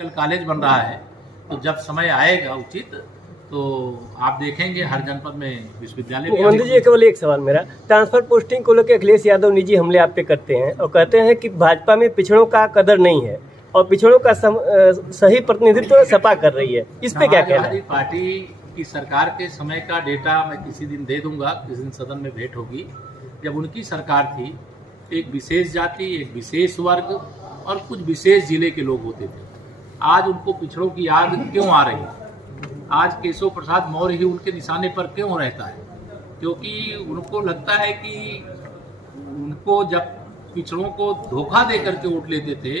College बन रहा है, तो जब समय आएगा उचित तो आप देखेंगे हर जनपद में विश्वविद्यालय। मुख्यमंत्री जी, केवल एक सवाल मेरा, ट्रांसफर पोस्टिंग को लेकर अखिलेश यादव निजी हमले आप पे करते हैं और कहते हैं कि भाजपा में पिछड़ों का कदर नहीं है और पिछड़ों का सही प्रतिनिधित्व सपा कर रही है, इस पे क्या कहना है? पार्टी की सरकार के समय का डेटा मैं किसी दिन दे दूंगा, किसी दिन सदन में भेंट होगी। जब उनकी सरकार थी, एक विशेष जाति, एक विशेष वर्ग और कुछ विशेष जिले के लोग होते थे। आज उनको पिछड़ों की याद क्यों आ रही है? आज केशव प्रसाद मौर्य ही उनके निशाने पर क्यों रहता है? क्योंकि उनको लगता है कि उनको जब पिछड़ों को धोखा दे करके वोट लेते थे,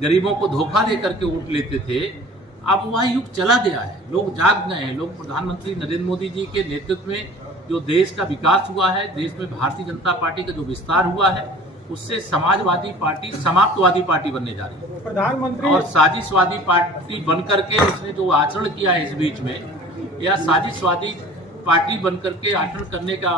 गरीबों को धोखा दे करके वोट लेते थे, अब वह युग चला गया है। लोग जाग गए हैं। लोग प्रधानमंत्री नरेंद्र मोदी जी के नेतृत्व में जो देश का विकास हुआ है, देश में भारतीय जनता पार्टी का जो विस्तार हुआ है, उससे समाजवादी पार्टी समाप्तवादी पार्टी बनने जा रही है। प्रधानमंत्री और साजिशवादी पार्टी बनकर के उसने जो आचरण किया है इस बीच में, या साजिशवादी पार्टी बनकर के आचरण करने का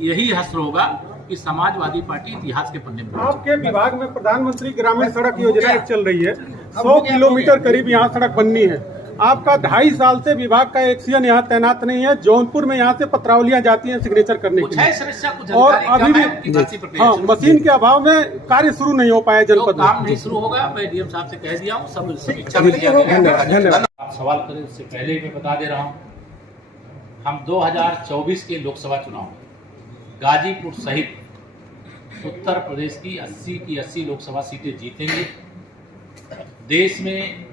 यही हश्र होगा कि समाजवादी पार्टी इतिहास के पन्ने में। आपके विभाग में प्रधानमंत्री ग्रामीण सड़क योजना एक चल रही है, 100 किलोमीटर करीब यहाँ सड़क बननी है। आपका 2.5 साल से विभाग का एक सीएन यहाँ तैनात नहीं है। जौनपुर में यहाँ से पत्रावलियां जाती हैं सिग्नेचर करने के लिए, और अभी भी मशीन के अभाव में कार्य शुरू नहीं हो पाया जनपद में। काम नहीं शुरू होगा। मैं डीएम साहब से कह दिया हूँ, सब समीक्षा में दिया गया। धन्यवाद। आप सवाल करें उससे पहले ही मैं बता दे रहा हूँ, हम 2024 के लोकसभा चुनाव में गाजीपुर सहित उत्तर प्रदेश की 80 की 80 लोकसभा सीटें जीतेंगे। देश में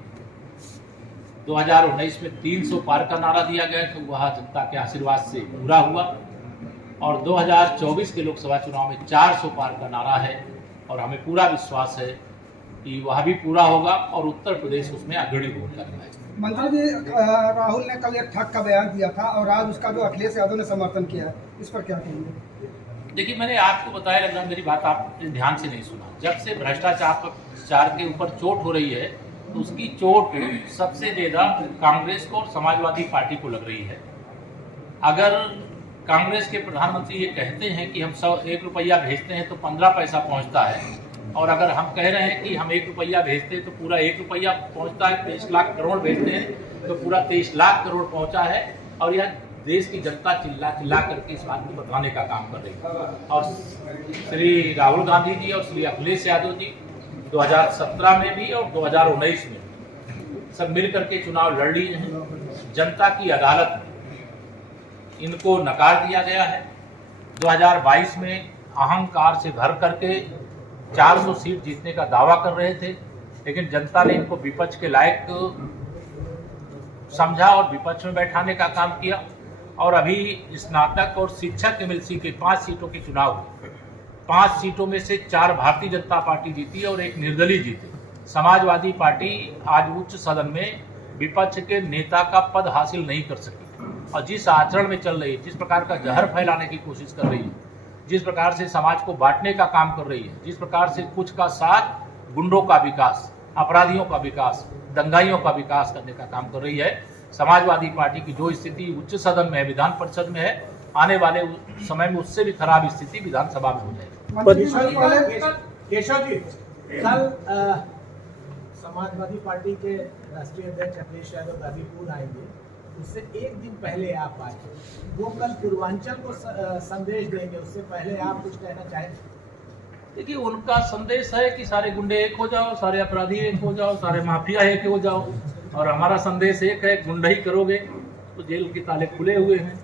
2019 में 300 पार का नारा दिया गया, तो वह जनता के आशीर्वाद से पूरा हुआ। और 2024 के लोकसभा चुनाव में 400 पार का नारा है और हमें पूरा विश्वास है कि वह भी पूरा होगा और उत्तर प्रदेश उसमें अग्रणी भूमिका निभाएगा। मंत्री जी, राहुल ने कल एक ठग का बयान दिया था और आज उसका जो अखिलेश यादव ने समर्थन किया है, इस पर क्या कहेंगे? देखिए, मैंने आपको बताया, लगता मेरी बात आपने ध्यान से नहीं सुना। जब से भ्रष्टाचार के ऊपर चोट हो रही है, तो उसकी चोट सबसे ज्यादा कांग्रेस को और समाजवादी पार्टी को लग रही है। अगर कांग्रेस के प्रधानमंत्री ये कहते हैं कि हम 1 रुपया भेजते हैं तो 15 पैसा पहुंचता है, और अगर हम कह रहे हैं कि हम 1 रुपया भेजते हैं तो पूरा 1 रुपया पहुंचता है, 23 लाख करोड़ भेजते हैं तो पूरा 23 लाख करोड़ पहुंचा है, और यह देश की जनता चिल्ला करके इस बात को बताने का काम कर रही है। और श्री राहुल गांधी जी और श्री अखिलेश यादव जी 2017 में भी और 2019 में सब मिल करके चुनाव लड़ लिए हैं। जनता की अदालत में इनको नकार दिया गया है। 2022 में अहंकार से भर करके 400 सीट जीतने का दावा कर रहे थे, लेकिन जनता ने इनको विपक्ष के लायक समझा और विपक्ष में बैठाने का काम किया। और अभी स्नातक और शिक्षक एमएलसी के 5 सीटों के चुनाव हुए। 5 सीटों में से 4 भारतीय जनता पार्टी जीती और 1 निर्दलीय जीते। समाजवादी पार्टी आज उच्च सदन में विपक्ष के नेता का पद हासिल नहीं कर सकी, और जिस आचरण में चल रही है, जिस प्रकार का जहर फैलाने की कोशिश कर रही है, जिस प्रकार से समाज को बांटने का काम कर रही है, जिस प्रकार से कुछ का साथ गुंडों का विकास, अपराधियों का विकास, दंगाइयों का विकास करने का काम कर रही है, समाजवादी पार्टी की जो स्थिति उच्च सदन में है, विधान परिषद में है, आने वाले समय में उससे भी खराब स्थिति विधानसभा में हो जाएगी। केशव जी, कल समाजवादी पार्टी के राष्ट्रीय अध्यक्ष अखिलेश यादव गाजीपुर आएंगे, उससे एक दिन पहले आप आए, वो कल पूर्वांचल को संदेश देंगे, उससे पहले आप कुछ कहना चाहें? देखिए, उनका संदेश है कि सारे गुंडे एक हो जाओ, सारे अपराधी एक हो जाओ, सारे माफिया एक हो जाओ, और हमारा संदेश एक है, गुंडई करोगे तो जेल के ताले खुले हुए हैं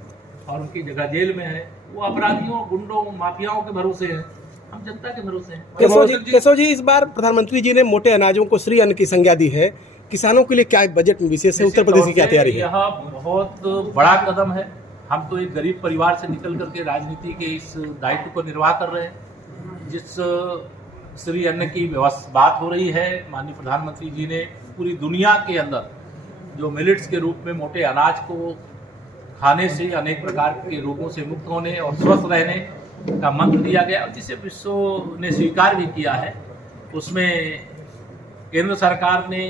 और उनकी जगह जेल में है। वो अपराधियों, गुंडों, माफियाओं के भरोसे है, हम जनता के भरोसे हैं। केशव जी, इस बार प्रधानमंत्री जी ने मोटे अनाजों को श्री अन्न की संज्ञा दी है। किसानों के लिए क्या बजट में विशेष है? उत्तर प्रदेश की क्या तैयारी है? यह बहुत बड़ा कदम है। हम तो एक गरीब परिवार से निकल करके राजनीति के इस दायित्व को निर्वाह कर रहे हैं। जिस श्री अन्न की बात हो रही है, माननीय प्रधानमंत्री जी ने पूरी दुनिया के अंदर जो मिलेट्स के रूप में मोटे अनाज को खाने से अनेक प्रकार के रोगों से मुक्त होने और स्वस्थ रहने का मंत्र दिया गया, और जिसे विश्व ने स्वीकार भी किया है। उसमें केंद्र सरकार ने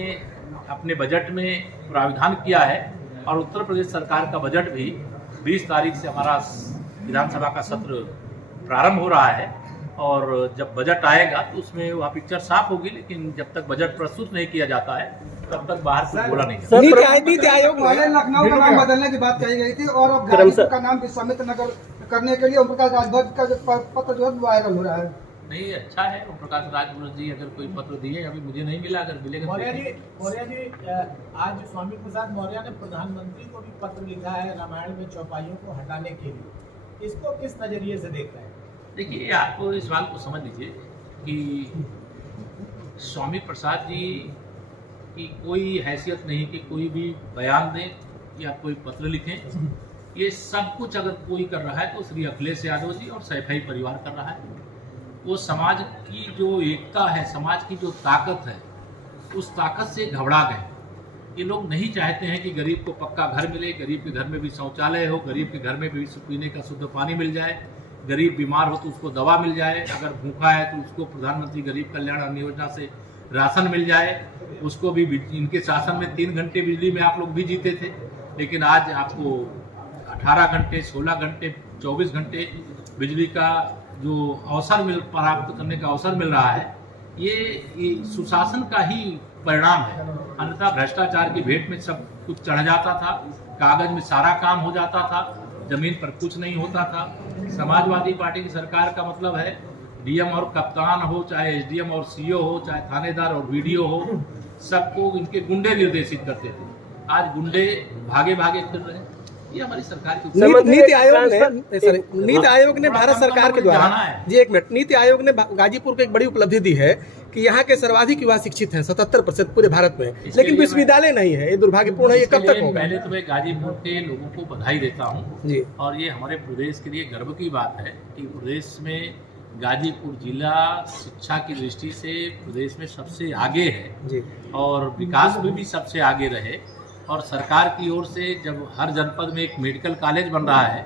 अपने बजट में प्रावधान किया है, और उत्तर प्रदेश सरकार का बजट भी 20 तारीख से हमारा विधानसभा का सत्र प्रारंभ हो रहा है। और जब बजट आएगा तो उसमें वह पिक्चर साफ होगी, लेकिन जब तक बजट प्रस्तुत नहीं किया जाता है तब तक बाहर कुछ बोला नहीं जाता। नीति आयोग पहले लखनऊ का नाम बदलने की बात कही गई थी और अब गाजीपुर का नाम विश्वामित्र नगर करने के लिए ओम प्रकाश राजभर का जो पत्र जो है वायरल हो रहा है। नहीं, अच्छा है। ओम प्रकाश राजभर जी अगर कोई पत्र दिए, अभी मुझे नहीं मिला, अगर मिलेगा। मौर्य जी आज स्वामी प्रसाद मौर्य ने प्रधानमंत्री को भी पत्र लिखा है रामायण में चौपाइयों को हटाने के लिए, इसको किस नजरिए से देख रहे हैं? देखिए, आपको इस बात को समझ लीजिए कि स्वामी प्रसाद जी की कोई हैसियत नहीं कि कोई भी बयान दें या कोई पत्र लिखें। ये सब कुछ अगर कोई कर रहा है तो श्री अखिलेश यादव जी और सैफई परिवार कर रहा है। वो समाज की जो एकता है, समाज की जो ताकत है, उस ताकत से घबरा गए। ये लोग नहीं चाहते हैं कि गरीब को पक्का घर मिले, गरीब के घर में भी शौचालय हो, गरीब के घर में भी पीने का शुद्ध पानी मिल जाए, गरीब बीमार हो तो उसको दवा मिल जाए, अगर भूखा है तो उसको प्रधानमंत्री गरीब कल्याण अन्न योजना से राशन मिल जाए, उसको भी। इनके शासन में 3 घंटे बिजली में आप लोग भी जीते थे, लेकिन आज आपको 18 घंटे, 16 घंटे, 24 घंटे बिजली का जो अवसर प्राप्त करने का अवसर मिल रहा है। ये सुशासन का ही परिणाम है। अन्यथा भ्रष्टाचार की भेंट में सब कुछ चढ़ जाता था, कागज में सारा काम हो जाता था, जमीन पर कुछ नहीं होता था। समाजवादी पार्टी की सरकार का मतलब है डीएम और कप्तान हो, चाहे एसडीएम और सीओ हो, चाहे थानेदार और वीडियो हो, सबको इनके गुंडे निर्देशित करते थे। आज गुंडे भागे भागे फिर रहे हैं। ये हमारी सरकार की नीति आयोग ने भारत सरकार के द्वारा जी, एक मिनट, नीति आयोग ने गाजीपुर को एक बड़ी उपलब्धि दी है कि यहाँ के सर्वाधिक युवा शिक्षित हैं, 77% पूरे भारत में, लेकिन विश्वविद्यालय नहीं है। ये दुर्भाग्यपूर्ण है। ये कब तक होगा? पहले तो मैं गाजीपुर के लोगों को बधाई देता हूँ जी, और ये हमारे प्रदेश के लिए गर्व की बात है कि प्रदेश में गाजीपुर जिला शिक्षा की दृष्टि से प्रदेश में सबसे आगे है जी, और विकास में भी सबसे आगे रहे। और सरकार की ओर से जब हर जनपद में एक मेडिकल कॉलेज बन रहा है,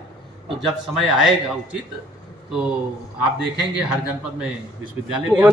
तो जब समय आएगा उचित तो आप देखेंगे हर जनपद में विश्वविद्यालय भी